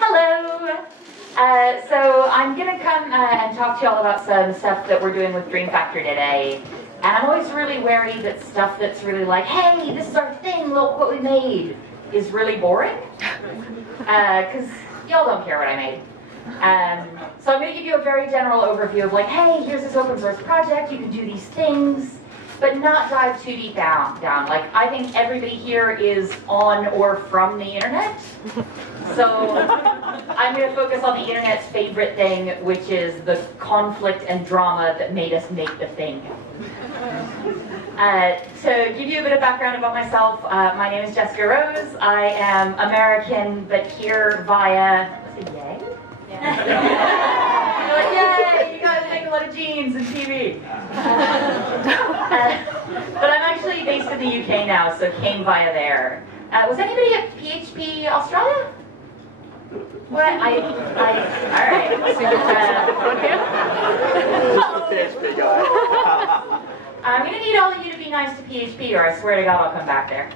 Hello! So I'm going to come and talk to you all about some stuff that we're doing with Dreamfactory today. And I'm always really wary that stuff that's really like, hey, this is our thing, look what we made, is really boring. Because y'all don't care what I made. So I'm going to give you a very general overview of like, hey, here's this open source project, you can do these things, but not dive too deep down. Like, I think everybody here is on or from the internet. So I'm going to focus on the internet's favorite thing, which is the conflict and drama that made us make the thing. To give you a bit of background about myself, my name is Jessica Rose. I am American, but here via, was it yay? Yeah. You're like, yay, you guys make a lot of jeans and TV. But I'm actually based in the UK now, so came via there. Was anybody at PHP Australia? What? Alright. PHP guy. I'm going to need all of you to be nice to PHP, or I swear to God I'll come back there.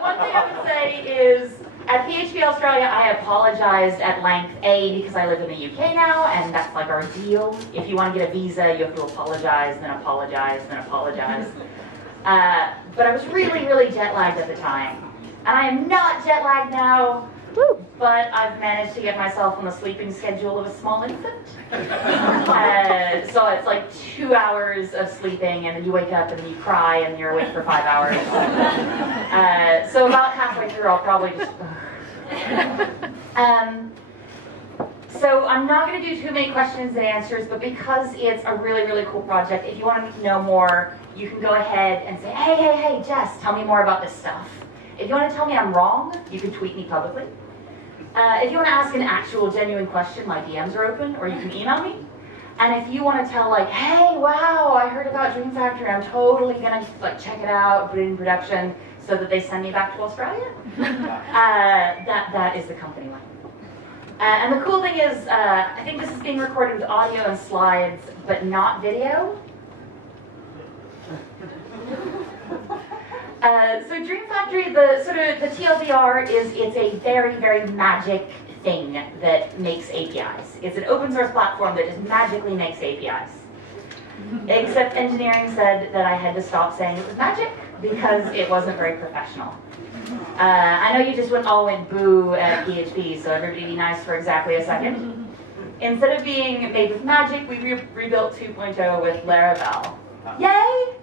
One thing I would say is, at PHP Australia, I apologized at length, A, because I live in the UK now, and that's like our deal. If you want to get a visa, you have to apologize, then apologize, then apologize. But I was really, really jet lagged at the time. And I am not jet lagged now, but I've managed to get myself on the sleeping schedule of a small infant. So it's like 2 hours of sleeping, and then you wake up and then you cry and you're awake for 5 hours. So about halfway through, I'll probably just... So I'm not going to do too many questions and answers, but because it's a really, really cool project, if you want to know more, you can go ahead and say, hey, Jess, tell me more about this stuff. If you want to tell me I'm wrong, you can tweet me publicly. If you want to ask an actual genuine question, my DMs are open, or you can email me. And if you want to tell like, hey, wow, I heard about Dreamfactory, I'm totally going to like check it out, put it in production, so that they send me back to Australia, that is the company one. And the cool thing is, I think this is being recorded with audio and slides, but not video. So Dreamfactory, the TLDR is it's a very, very magic thing that makes APIs. It's an open source platform that just magically makes APIs. Except engineering said that I had to stop saying it was magic because it wasn't very professional. I know you just all went boo at PHP, so everybody be nice for exactly a second. Instead of being made with magic, we rebuilt 2.0 with Laravel. Yay!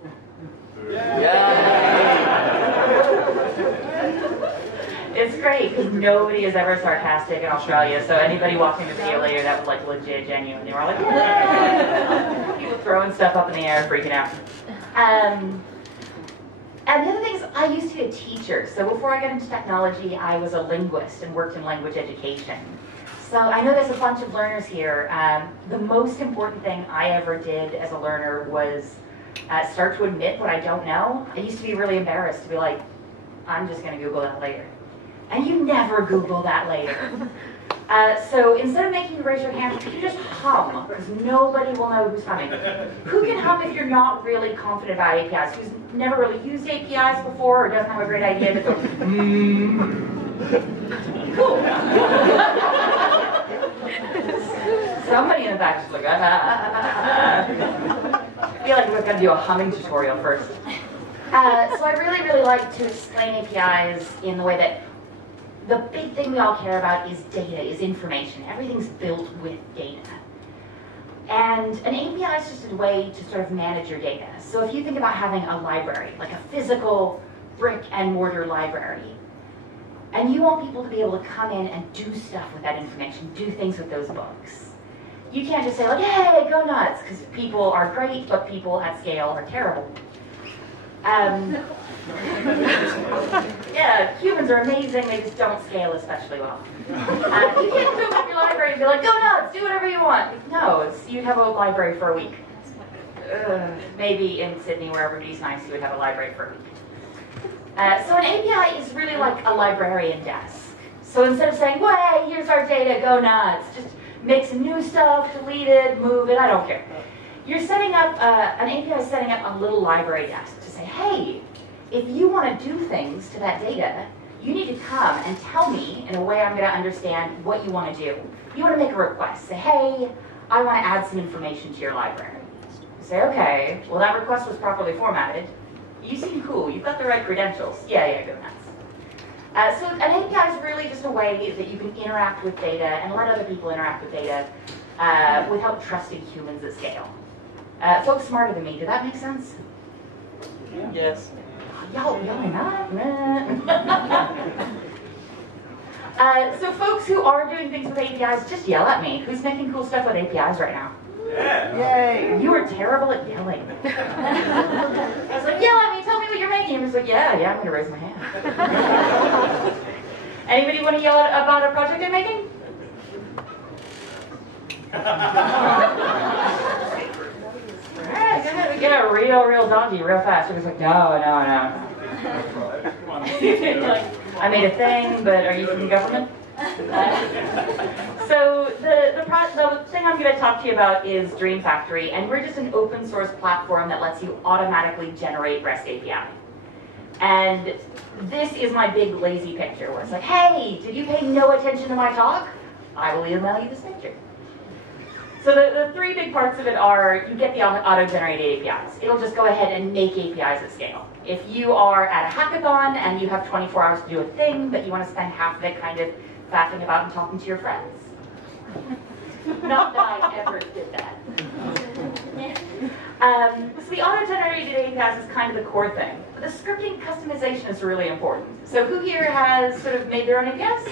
It's great because nobody is ever sarcastic in Australia, so anybody walking to see you later, that was like legit genuine. They were all like, yay! People throwing stuff up in the air, freaking out. And the other thing is, I used to be a teacher, so before I got into technology, I was a linguist and worked in language education. So I know there's a bunch of learners here. The most important thing I ever did as a learner was start to admit what I don't know. I used to be really embarrassed to be like, I'm just going to Google that later. And you never Google that later. So instead of making you raise your hand, you just hum, because nobody will know who's humming. Who can hum if you're not really confident about APIs? Who's never really used APIs before or doesn't have a great idea to go, Cool. Somebody in the back is like, I feel like we're going to do a humming tutorial first. So I really, really like to explain APIs in the way that the big thing we all care about is data, is information. Everything's built with data. And an API is just a way to sort of manage your data. So if you think about having a library, like a physical brick and mortar library, and you want people to be able to come in and do stuff with that information, do things with those books. You can't just say like, hey, go nuts, because people are great, but people at scale are terrible. Yeah, humans are amazing, they just don't scale especially well. You can't open up your library and be like, go nuts, do whatever you want. No, you'd have a library for a week. Maybe in Sydney, where everybody's nice, you would have a library for a week. So an API is really like a librarian desk. So instead of saying, well, hey, here's our data, go nuts, just make some new stuff, delete it, move it, I don't care. You're setting up, an API is setting up a little library desk to say, hey, if you want to do things to that data, You need to come and tell me in a way I'm going to understand what you want to do. You want to make a request. Say, hey, I want to add some information to your library. You say, okay, well that request was properly formatted. You seem cool. You've got the right credentials. Yeah, go nuts. So an API is really just a way that you can interact with data and let other people interact with data without trusting humans at scale. Folks smarter than me, did that make sense? Yeah. Yes. Y'all yelling up? So folks who are doing things with APIs, just yell at me. Who's making cool stuff with APIs right now? Yeah. Yay! You are terrible at yelling. I was like, yell at me, tell me what you're making. I was like, yeah, I'm going to raise my hand. Anybody want to yell about a project I'm making? Alright, gonna get real dodgy real fast. It was like, no. I made a thing, but are you from the government? So the thing I'm going to talk to you about is Dreamfactory, and we're just an open source platform that lets you automatically generate REST API. And this is my big lazy picture where it's like, hey, did you pay no attention to my talk? I will email you this picture. So the three big parts of it are, you get the auto-generated APIs. It'll just go ahead and make APIs at scale. If you are at a hackathon and you have 24 hours to do a thing, but you want to spend half of it kind of faffing about and talking to your friends. Not that I ever did that. So the auto-generated APIs is kind of the core thing. But the scripting customization is really important. So who here has sort of made their own APIs?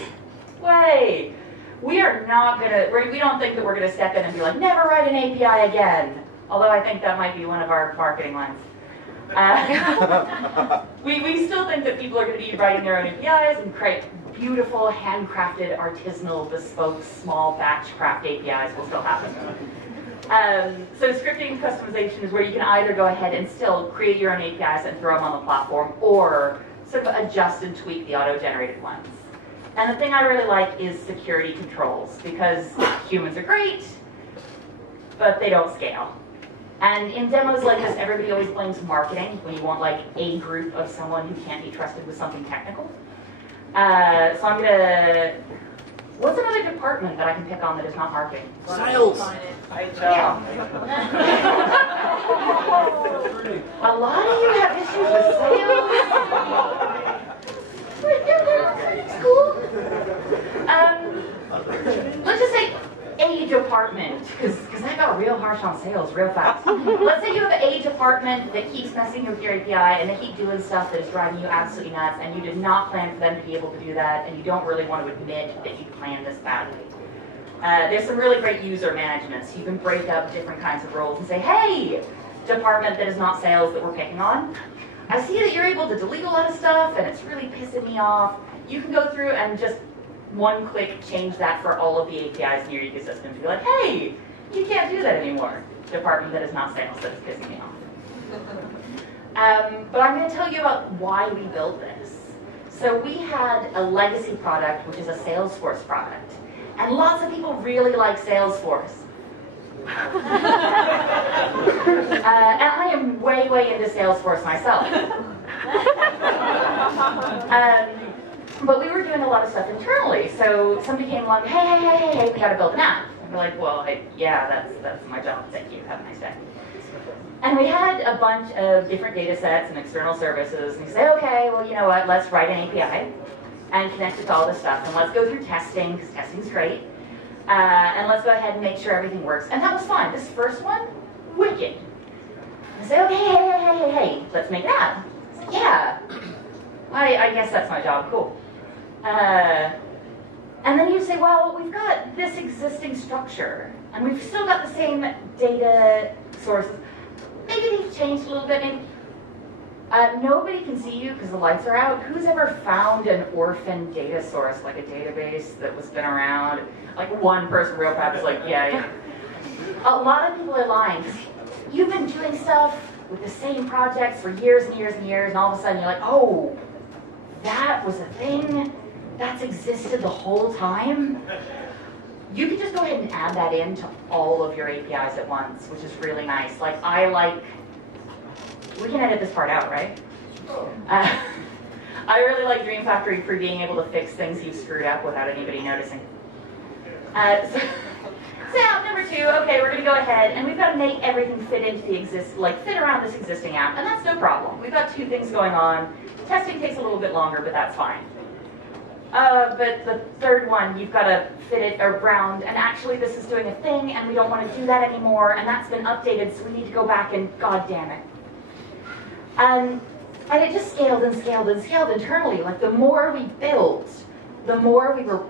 Way! We are not going to, we don't think that we're going to step in and be like, never write an API again. Although I think that might be one of our marketing lines. We still think that people are going to be writing their own APIs and create beautiful, handcrafted, artisanal, bespoke, small batch craft APIs will still happen. So scripting customization is where you can either go ahead and still create your own APIs and throw them on the platform, or sort of adjust and tweak the auto-generated ones. And the thing I really like is security controls, because humans are great, but they don't scale. And in demos like this, everybody always blames marketing when you want like a group of someone who can't be trusted with something technical. So I'm gonna, what's another department that I can pick on that is not marketing? Sales. Yeah. A lot of you have issues with sales. It's cool. Let's just say a department, because that got real harsh on sales real fast. Let's say you have a department that keeps messing with your API and they keep doing stuff that is driving you absolutely nuts, and you did not plan for them to be able to do that, and you don't really want to admit that you planned this badly. There's some really great user management, so you can break up different kinds of roles and say, hey, department that is not sales that we're picking on, I see that you're able to delete a lot of stuff and it's really pissing me off. You can go through and just one click change that for all of the APIs in your ecosystem to be like, hey, you can't do that anymore. Department that is not sales that is pissing me off. But I'm going to tell you about why we built this. So we had a legacy product, which is a Salesforce product. And lots of people really like Salesforce. And I am way into Salesforce myself. But we were doing a lot of stuff internally. So somebody came along, hey, we got to build an app. And we're like, well, yeah, that's my job. Thank you. Have a nice day. And we had a bunch of different data sets and external services. And we say, okay, well, you know what? Let's write an API and connect it to all this stuff. And let's go through testing, because testing's great. And let's go ahead and make sure everything works. And that was fine. This first one, wicked. I say, okay, hey, let's make an app. I said, yeah, I guess that's my job. Cool. And then you say, well, we've got this existing structure, and we've still got the same data sources. Maybe they've changed a little bit. Maybe. Nobody can see you because the lights are out. Who's ever found an orphan data source, like a database that was been around? Like one person real fast is like, yeah. A lot of people are lying. You've been doing stuff with the same projects for years and years and years, and all of a sudden you're like, oh, that was a thing that's existed the whole time? You can just go ahead and add that into all of your APIs at once, which is really nice. Like, we can edit this part out, right? I really like Dreamfactory for being able to fix things you've screwed up without anybody noticing. So app number 2, okay, we're going to go ahead and we've got to make everything fit into the fit around this existing app, and that's no problem. We've got 2 things going on. Testing takes a little bit longer, but that's fine. But the third one, you've got to fit it around, and actually this is doing a thing, and we don't want to do that anymore, and that's been updated, so we need to go back and, god damn it. And it just scaled and scaled and scaled internally. Like, the more we built, the more we were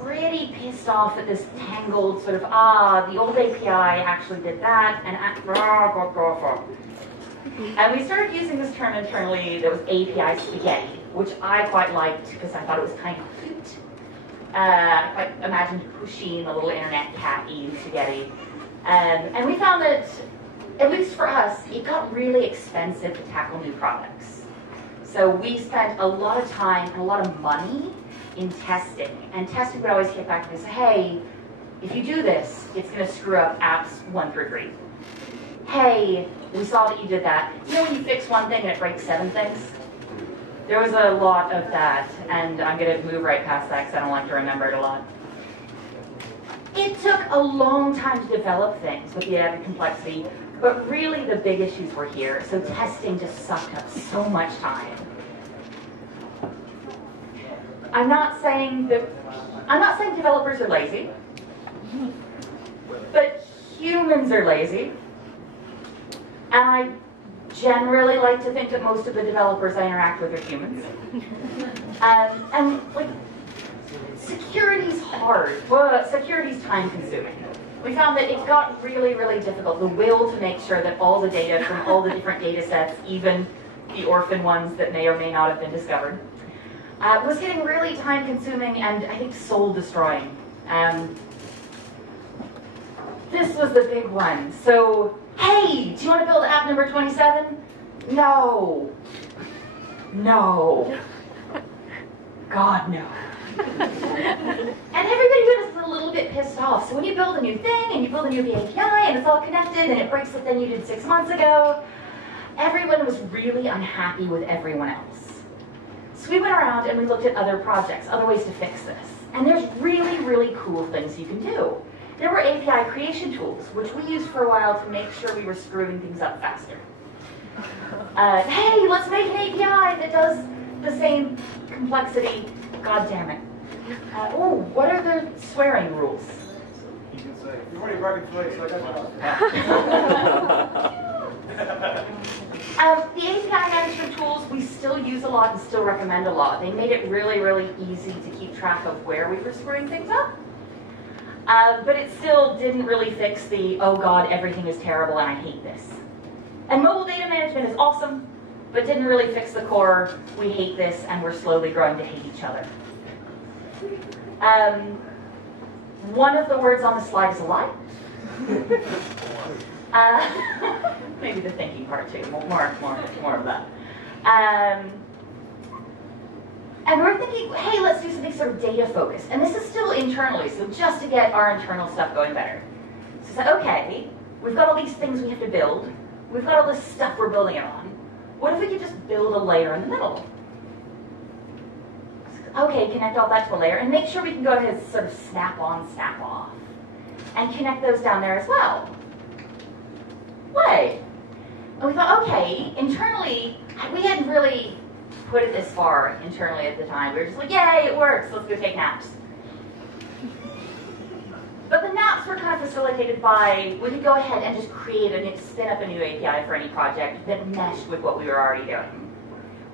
pretty pissed off at this tangled sort of, the old API actually did that, and we started using this term internally that was API spaghetti, which I quite liked because I thought it was kind of cute. I quite imagined pushing a little internet cat eating spaghetti. And we found that, at least for us, it got really expensive to tackle new products. So we spent a lot of time and a lot of money in testing. And testing would always hit back and say, hey, if you do this, it's going to screw up apps 1 through 3. Hey, we saw that you did that. You know when you fix one thing and it breaks 7 things? There was a lot of that, and I'm going to move right past that because I don't like to remember it a lot. It took a long time to develop things with the added complexity, but really the big issues were here, so testing just sucked up so much time. I'm not saying developers are lazy, but humans are lazy. And I generally like to think that most of the developers I interact with are humans. And like, security's hard. Well, security's time consuming. We found that it got really, really difficult. The will to make sure that all the data from all the different data sets, even the orphan ones that may or may not have been discovered, was getting really time consuming and I think soul destroying. This was the big one. So, hey, do you want to build app number 27? No. No. God, no. And everybody was a little bit pissed off. So when you build a new thing, and you build a new API, and it's all connected, and it breaks the thing you did 6 months ago, everyone was really unhappy with everyone else. So we went around and we looked at other projects, other ways to fix this. And there's really, really cool things you can do. There were API creation tools, which we used for a while to make sure we were screwing things up faster. Hey, let's make an API that does the same complexity. God damn it. Oh, what are the swearing rules? You can say, you've already broken through, so I got the API management tools we still use a lot and still recommend a lot. They made it really, really easy to keep track of where we were screwing things up. But it still didn't really fix the, oh god, everything is terrible and I hate this. And mobile data management is awesome, but didn't really fix the core, we hate this and we're slowly growing to hate each other. One of the words on the slide is a lie. Maybe the thinking part too, more of that. And we're thinking, hey, let's do something sort of data focused. And this is still internally, so just to get our internal stuff going better. So it's like, okay, we've got all these things we have to build. We've got all this stuff we're building it on. What if we could just build a layer in the middle? Okay, connect all that to a layer, and make sure we can go ahead and sort of snap on, snap off. And connect those down there as well. Way. And we thought, okay, internally, we hadn't really put it this far internally at the time. We were just like, yay, it works, let's go take naps. But the naps were kind of facilitated by, we could go ahead and just spin up a new API for any project that meshed with what we were already doing.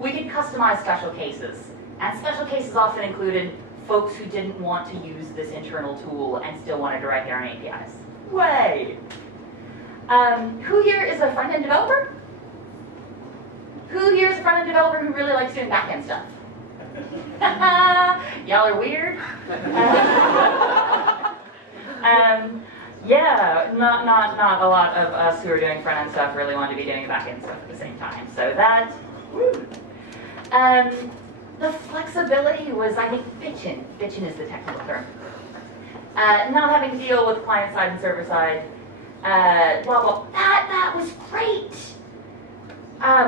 We could customize special cases. And special cases often included folks who didn't want to use this internal tool and still wanted to write their own APIs. Way! Who here is a front-end developer? Who here is a front-end developer who really likes doing back-end stuff? Y'all are weird. Yeah, not a lot of us who are doing front-end stuff really want to be doing back-end stuff at the same time. So that, woo. The flexibility was, I think, bitchin'. Bitchin' is the technical term. Not having to deal with client-side and server-side. Blah, blah. That was great.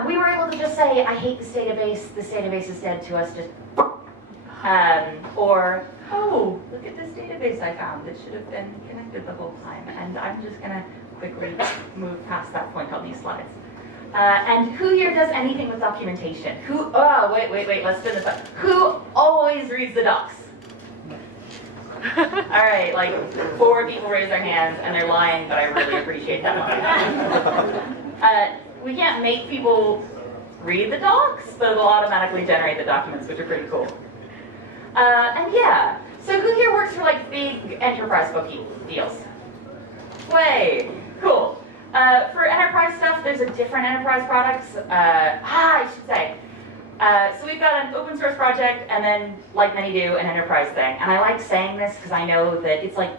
we were able to just say, I hate this database is dead to us, just, or, oh, look at this database I found, it should have been connected the whole time, and I'm just gonna quickly move past that point on these slides. And who here does anything with documentation? Who, oh, wait, let's spin this up. Who always reads the docs? All right, like 4 people raise their hands, and they're lying, but I really appreciate that line. We can't make people read the docs, but it'll automatically generate the documents, which are pretty cool. And yeah, so who here works for like big enterprise booking deals? Way, cool. For enterprise stuff, there's a different enterprise products. I should say. So we've got an open source project, and then, like many do, an enterprise thing. And I like saying this because I know that it's like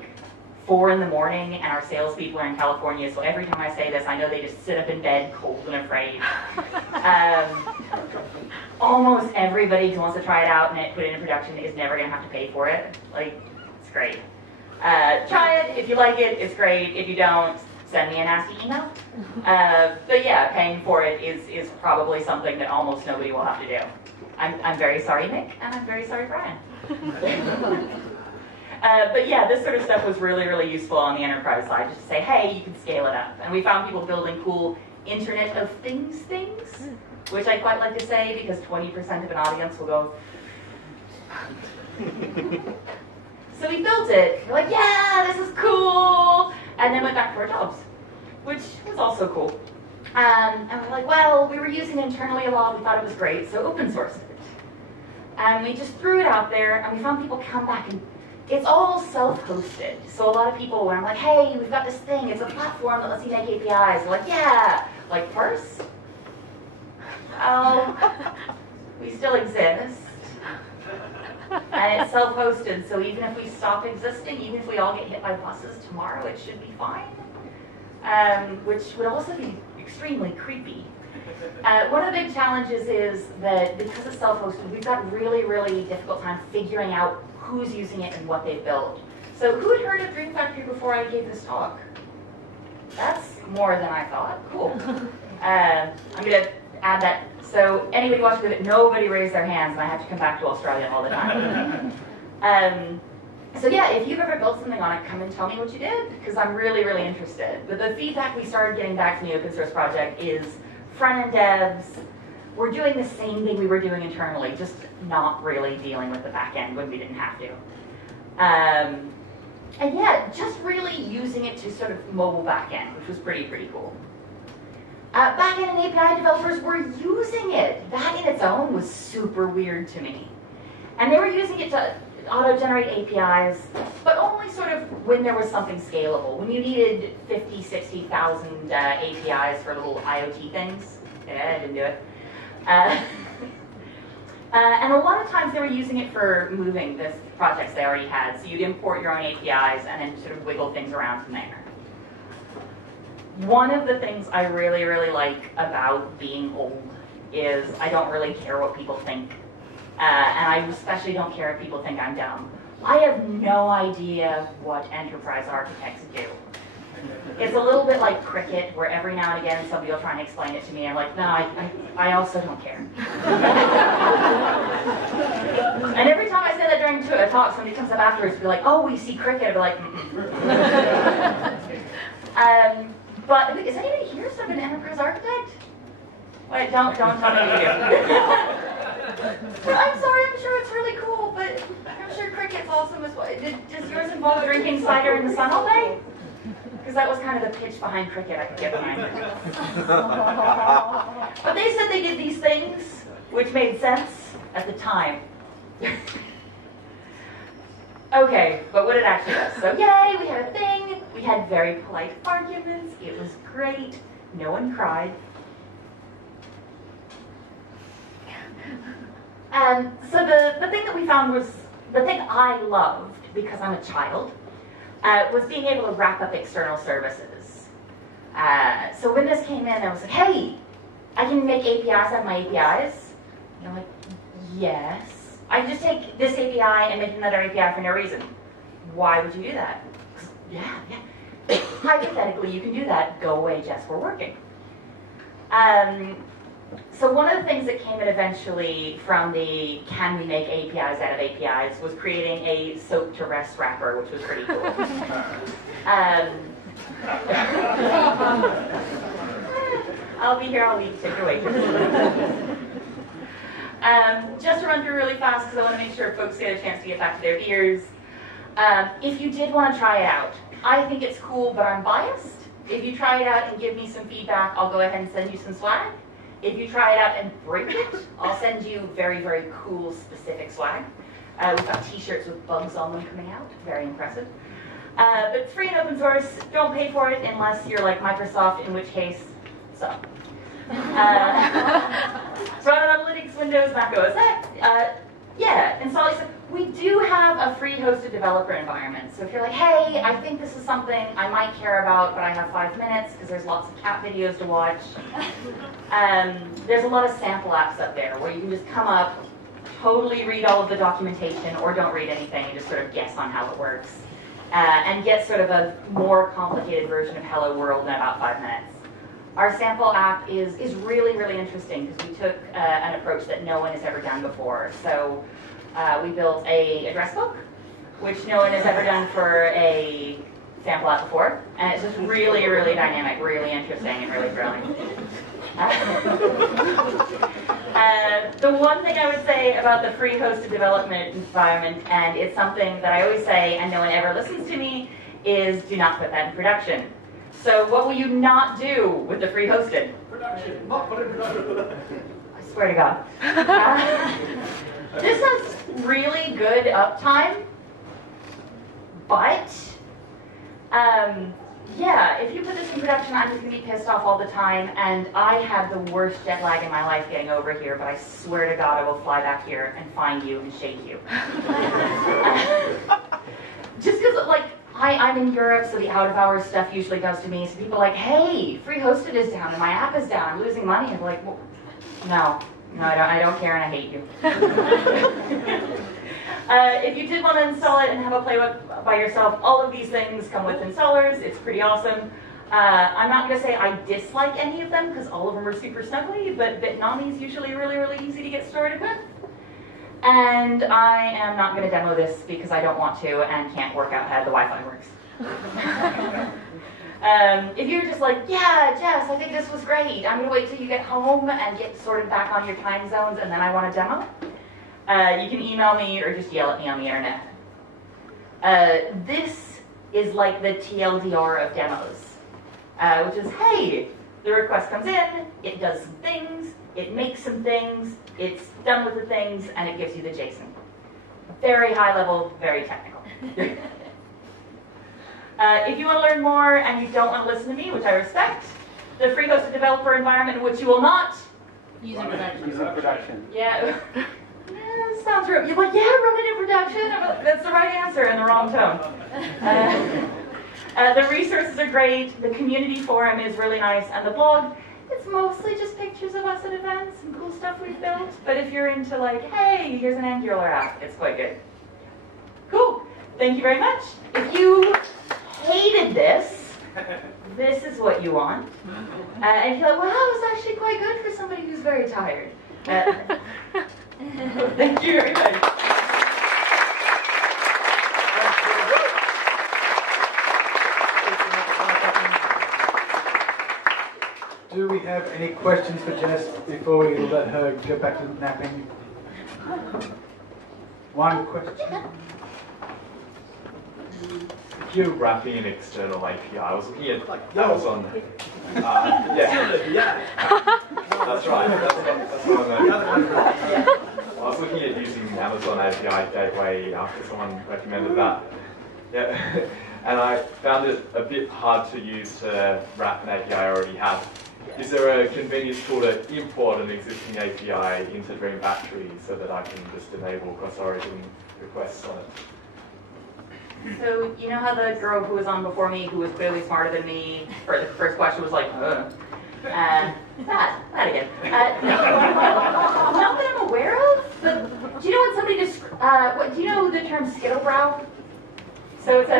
4 in the morning, and our salespeople are in California, so every time I say this, I know they just sit up in bed, cold and afraid. Almost everybody who wants to try it out and put it in production is never going to have to pay for it. Like, it's great. Try it. If you like it, it's great. If you don't, send me a nasty email. But yeah, paying for it is probably something that almost nobody will have to do. I'm very sorry, Nick, and I'm very sorry, Brian. But yeah, this sort of stuff was really, really useful on the enterprise side, just to say, hey, you can scale it up. And we found people building cool Internet of Things, which I quite like to say because 20% of an audience will go, so we built it. We're like, yeah, this is cool. And then went back to our jobs, which was also cool. And we're like, well, we were using it internally a lot. We thought it was great, so open sourced it. And we just threw it out there, and we found people come back, and it's all self-hosted. So a lot of people, when I'm like, hey, we've got this thing. It's a platform that lets you make APIs. They're like, yeah. Like, parse? Oh, we still exist. And it's self-hosted, so even if we stop existing, even if we all get hit by buses tomorrow, it should be fine. Which would also be extremely creepy. One of the big challenges is that because it's self-hosted, we've got really, really difficult time figuring out who's using it and what they've built. So who had heard of Dreamfactory before I gave this talk? That's more than I thought. Cool. I'm going to add that. So anybody watching it, nobody raised their hands, and I have to come back to Australia all the time. So yeah, if you've ever built something on it, come and tell me what you did, because I'm really, really interested. But the feedback we started getting back from the open source project is front-end devs, we're doing the same thing we were doing internally, just not really dealing with the back end when we didn't have to. And yeah, just really using it to sort of mobile back end, which was pretty cool. Backend and API developers were using it. That in its own was super weird to me. And they were using it to auto-generate APIs, but only sort of when there was something scalable. When you needed 50, 60,000 APIs for little IoT things, I didn't do it. And a lot of times they were using it for moving the projects they already had. So you'd import your own APIs and then sort of wiggle things around from there. One of the things I really, really like about being old is I don't really care what people think. And I especially don't care if people think I'm dumb. I have no idea what enterprise architects do. It's a little bit like cricket, where every now and again somebody will try and explain it to me. I'm like, no, I also don't care. And every time I say that during a talk, somebody comes up afterwards and be like, oh, we see cricket. I'll be like, but is anybody here sort of an enterprise architect? Wait, don't tell me you do. I'm sorry, I'm sure it's really cool, but I'm sure cricket's awesome as well. Does yours involve drinking cider in the sun all day? Because that was kind of the pitch behind cricket I could get behind. But they said they did these things, which made sense at the time. Okay, but what it actually was. So yay, we had a thing. We had very polite arguments. It was great. No one cried. So the thing that we found was, the thing I loved, because I'm a child, was being able to wrap up external services. So when this came in, I was like, hey, I can make APIs out of my APIs. And I'm like, yes. I just take this API and make another API for no reason. Why would you do that? Yeah. Hypothetically, you can do that. Go away, Jess, we're working. So one of the things that came in eventually from the can we make APIs out of APIs was creating a soap to rest wrapper, which was pretty cool. I'll be here all week, take it away. Just to run through really fast because I want to make sure folks get a chance to get back to their ears. If you did want to try it out, I think it's cool, but I'm biased. If you try it out and give me some feedback, I'll go ahead and send you some swag. If you try it out and break it, I'll send you very, very cool, specific swag. We've got t-shirts with bugs on them coming out. Very impressive. But it's free and open source. Don't pay for it unless you're like Microsoft, in which case, so. Run on Linux, Windows, Mac OS X. Yeah, install it. We do have a free hosted developer environment. So if you're like, hey, I think this is something I might care about, but I have 5 minutes because there's lots of cat videos to watch. There's a lot of sample apps up there where you can just come up, totally read all of the documentation, or don't read anything and just sort of guess on how it works. And get sort of a more complicated version of Hello World in about 5 minutes. Our sample app is really, really interesting because we took an approach that no one has ever done before. So we built a address book, which no one has ever done for a sample app before. And it's just really, really dynamic, really interesting, and really thrilling. The one thing I would say about the free hosted development environment, and it's something that I always say and no one ever listens to me, is do not put that in production. So what will you not do with the free hosted? Production. Not put in production. I swear to God. This has really good uptime, but yeah, if you put this in production, I'm just going to be pissed off all the time, and I had the worst jet lag in my life getting over here, but I swear to God I will fly back here and find you and shake you. Just because, like, I'm in Europe, so the out-of-hours stuff usually goes to me, so people are like, hey, free hosted is down, and my app is down, I'm losing money, and I'm like, well, no, I don't care, and I hate you. If you did want to install it and have a play with by yourself, all of these things come with installers. It's pretty awesome. I'm not going to say I dislike any of them because all of them are super snuggly, but Bitnami is usually really, really easy to get started with. And I am not going to demo this because I don't want to and can't work out how the Wi-Fi works. If you're just like, yeah, Jess, I think this was great. I'm going to wait till you get home and get sorted back on your time zones, and then I want to demo. You can email me or just yell at me on the internet. This is like the TLDR of demos, which is, hey, the request comes in, it does some things, it makes some things, it's done with the things, and it gives you the JSON. Very high level, very technical. If you want to learn more and you don't want to listen to me, which I respect, the free hosted developer environment in which you will not Use in production. Use in production. Yeah. Sounds real. You're like, yeah, run it in production. That's the right answer in the wrong tone. The resources are great. The community forum is really nice. And the blog, it's mostly just pictures of us at events and cool stuff we've built. But if you're into like, hey, here's an Angular app, it's quite good. Cool. Thank you very much. If you hated this, this is what you want. And if you're like, well, that was actually quite good for somebody who's very tired. Thank you very much. Do we have any questions for Jess before we let her get back to napping? One question. If you're wrapping an external API, I was looking at Amazon. Yeah. That's right. That's what I meant. I was looking at using Amazon API Gateway after someone recommended that. Yeah. And I found it a bit hard to use to wrap an API I already have. Is there a convenience tool to import an existing API into Dreamfactory so that I can just enable cross-origin requests on it? So, you know how the girl who was on before me, who was clearly smarter than me, for the first question was like, that again. Not that I'm aware of, but do you know when somebody do you know the term skittlebrow? So it's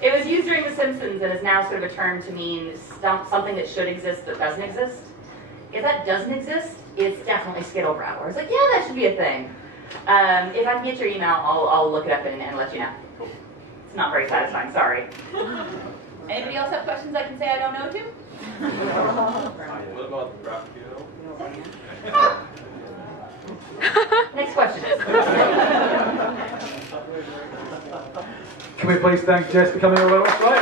it was used during The Simpsons and is now sort of a term to mean something that should exist that doesn't exist. If that doesn't exist, it's definitely skittle brow. Where it's like, yeah, that should be a thing. If I can get your email, I'll look it up and let you know. It's not very satisfying, sorry. Anybody else have questions I can say I don't know to? What about GraphQL? Next question. Can we please thank Jess for coming over to Australia?